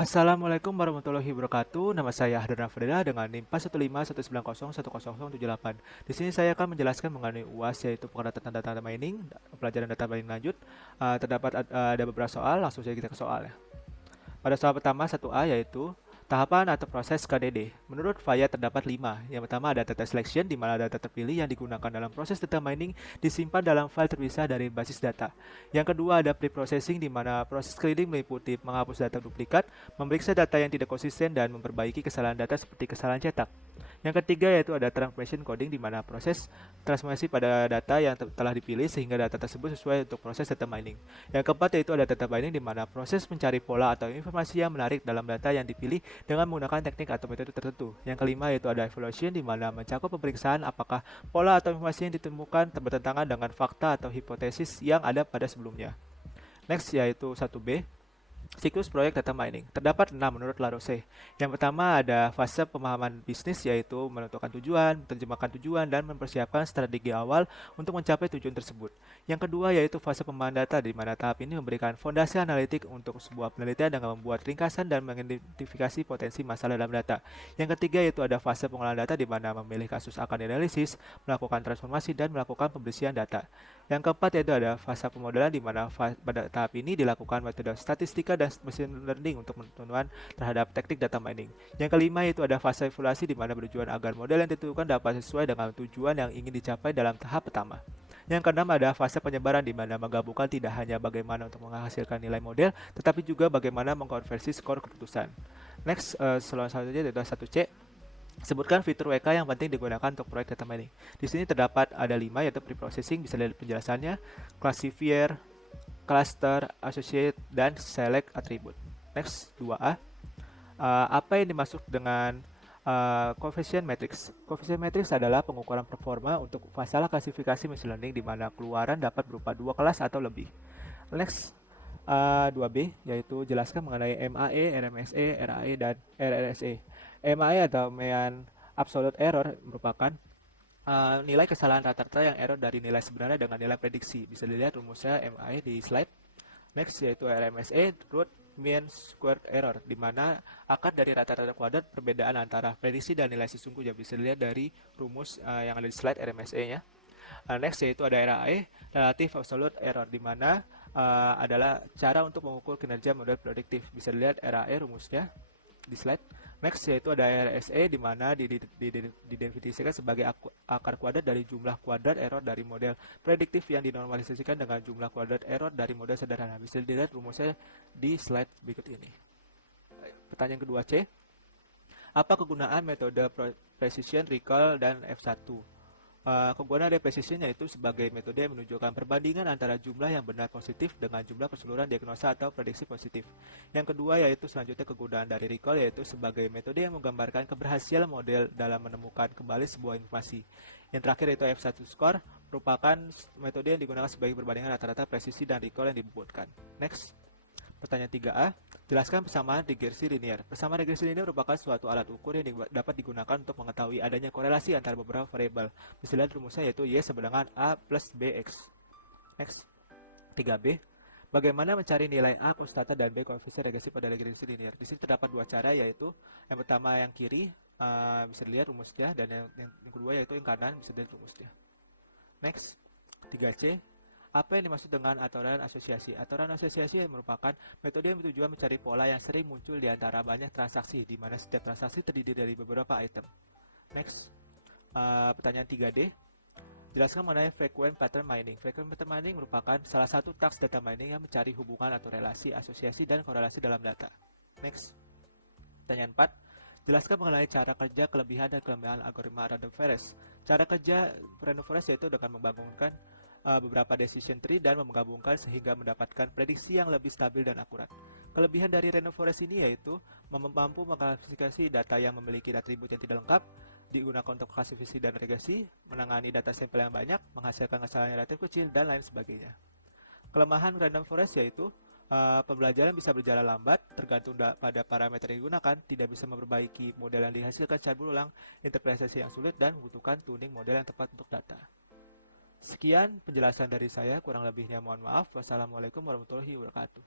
Assalamualaikum warahmatullahi wabarakatuh. Nama saya Hadar Nafreda dengan NIM 41519010078. Di sini saya akan menjelaskan mengenai UAS, yaitu pengadaan data mining, pelajaran data mining lanjut. Terdapat ada beberapa soal, langsung saja kita ke soalnya. Pada soal pertama 1A yaitu tahapan atau proses KDD. Menurut Faya terdapat 5. Yang pertama ada data selection, di mana data terpilih yang digunakan dalam proses data mining disimpan dalam file terpisah dari basis data. Yang kedua ada pre-processing, di mana proses cleaning meliputi menghapus data duplikat, memeriksa data yang tidak konsisten, dan memperbaiki kesalahan data seperti kesalahan cetak. Yang ketiga yaitu ada transformation coding, di mana proses transformasi pada data yang telah dipilih sehingga data tersebut sesuai untuk proses data mining. Yang keempat yaitu ada data mining, di mana proses mencari pola atau informasi yang menarik dalam data yang dipilih dengan menggunakan teknik atau metode tertentu. Yang kelima yaitu ada evaluation, di mana mencakup pemeriksaan apakah pola atau informasi yang ditemukan bertentangan dengan fakta atau hipotesis yang ada pada sebelumnya. Next yaitu 1B, siklus proyek data mining. Terdapat 6 menurut Larousse. Yang pertama ada fase pemahaman bisnis, yaitu menentukan tujuan, menerjemahkan tujuan, dan mempersiapkan strategi awal untuk mencapai tujuan tersebut. Yang kedua yaitu fase pemahaman data, di mana tahap ini memberikan fondasi analitik untuk sebuah penelitian dengan membuat ringkasan dan mengidentifikasi potensi masalah dalam data. Yang ketiga yaitu ada fase pengolahan data, di mana memilih kasus akan dianalisis, melakukan transformasi, dan melakukan pembersihan data. Yang keempat yaitu ada fase pemodelan, di mana pada tahap ini dilakukan metode statistika dan machine learning untuk penentuan terhadap teknik data mining. Yang kelima yaitu ada fase evaluasi, di mana bertujuan agar model yang ditentukan dapat sesuai dengan tujuan yang ingin dicapai dalam tahap pertama. Yang keenam ada fase penyebaran, di mana menggabungkan tidak hanya bagaimana untuk menghasilkan nilai model, tetapi juga bagaimana mengkonversi skor keputusan. Next, selanjutnya yaitu 1C. Sebutkan fitur WK yang penting digunakan untuk proyek data mining. Di sini terdapat ada 5 yaitu pre-processing, bisa lihat penjelasannya, classifier, cluster, associate, dan select attribute. Next, 2A. Apa yang dimaksud dengan coefficient matrix? Coefficient matrix adalah pengukuran performa untuk masalah klasifikasi machine learning, di mana keluaran dapat berupa 2 kelas atau lebih. Next, 2B, yaitu jelaskan mengenai MAE, RMSE, RAE, dan RRSE. MAE atau Mean Absolute Error merupakan nilai kesalahan rata-rata yang error dari nilai sebenarnya dengan nilai prediksi. Bisa dilihat rumusnya MAE di slide. Next yaitu RMSE, root mean squared error, di mana akar dari rata-rata kuadrat perbedaan antara prediksi dan nilai sesungguhnya. Bisa dilihat dari rumus yang ada di slide RMSE-nya. Next yaitu ada RAE, relative absolute error, di mana adalah cara untuk mengukur kinerja model prediktif. Bisa dilihat RAE rumusnya di slide. Next yaitu ada RSE, di mana didefinisikan sebagai akar kuadrat dari jumlah kuadrat error dari model prediktif yang dinormalisasikan dengan jumlah kuadrat error dari model sederhana. Bisa dilihat rumusnya di slide berikut ini. Pertanyaan kedua C. Apa kegunaan metode precision recall dan F1? Kegunaan dari precision yaitu sebagai metode yang menunjukkan perbandingan antara jumlah yang benar positif dengan jumlah keseluruhan diagnosa atau prediksi positif. Yang kedua yaitu selanjutnya kegunaan dari recall, yaitu sebagai metode yang menggambarkan keberhasilan model dalam menemukan kembali sebuah informasi. Yang terakhir yaitu F1 score, merupakan metode yang digunakan sebagai perbandingan rata-rata presisi dan recall yang dibobotkan. Next. Pertanyaan 3A, jelaskan persamaan regresi linear. Persamaan regresi linear merupakan suatu alat ukur yang dapat digunakan untuk mengetahui adanya korelasi antara beberapa variabel. Bisa lihat rumusnya yaitu Y sama dengan A plus BX. Next, 3B. Bagaimana mencari nilai A konstanta dan B koefisien regresi pada regresi linear? Di sini terdapat dua cara, yaitu yang pertama yang kiri, bisa dilihat rumusnya, dan yang kedua yaitu yang kanan, bisa dilihat rumusnya. Next, 3C. Apa yang dimaksud dengan aturan asosiasi? Aturan asosiasi merupakan metode yang bertujuan mencari pola yang sering muncul di antara banyak transaksi, di mana setiap transaksi terdiri dari beberapa item. Next, pertanyaan 3D. Jelaskan mengenai frequent pattern mining. Frequent pattern mining merupakan salah satu task data mining yang mencari hubungan atau relasi, asosiasi, dan korelasi dalam data. Next, pertanyaan 4. Jelaskan mengenai cara kerja, kelebihan, dan kelemahan algoritma random forest. Cara kerja random forest yaitu dengan membangunkan beberapa decision tree dan menggabungkan sehingga mendapatkan prediksi yang lebih stabil dan akurat. Kelebihan dari random forest ini yaitu mampu mengklasifikasi data yang memiliki atribut yang tidak lengkap, digunakan untuk klasifikasi dan regresi, menangani data sampel yang banyak, menghasilkan kesalahan relatif kecil, dan lain sebagainya. Kelemahan random forest yaitu pembelajaran bisa berjalan lambat, tergantung pada parameter yang digunakan, tidak bisa memperbaiki model yang dihasilkan secara berulang, interpretasi yang sulit, dan membutuhkan tuning model yang tepat untuk data. Sekian penjelasan dari saya, kurang lebihnya mohon maaf. Wassalamualaikum warahmatullahi wabarakatuh.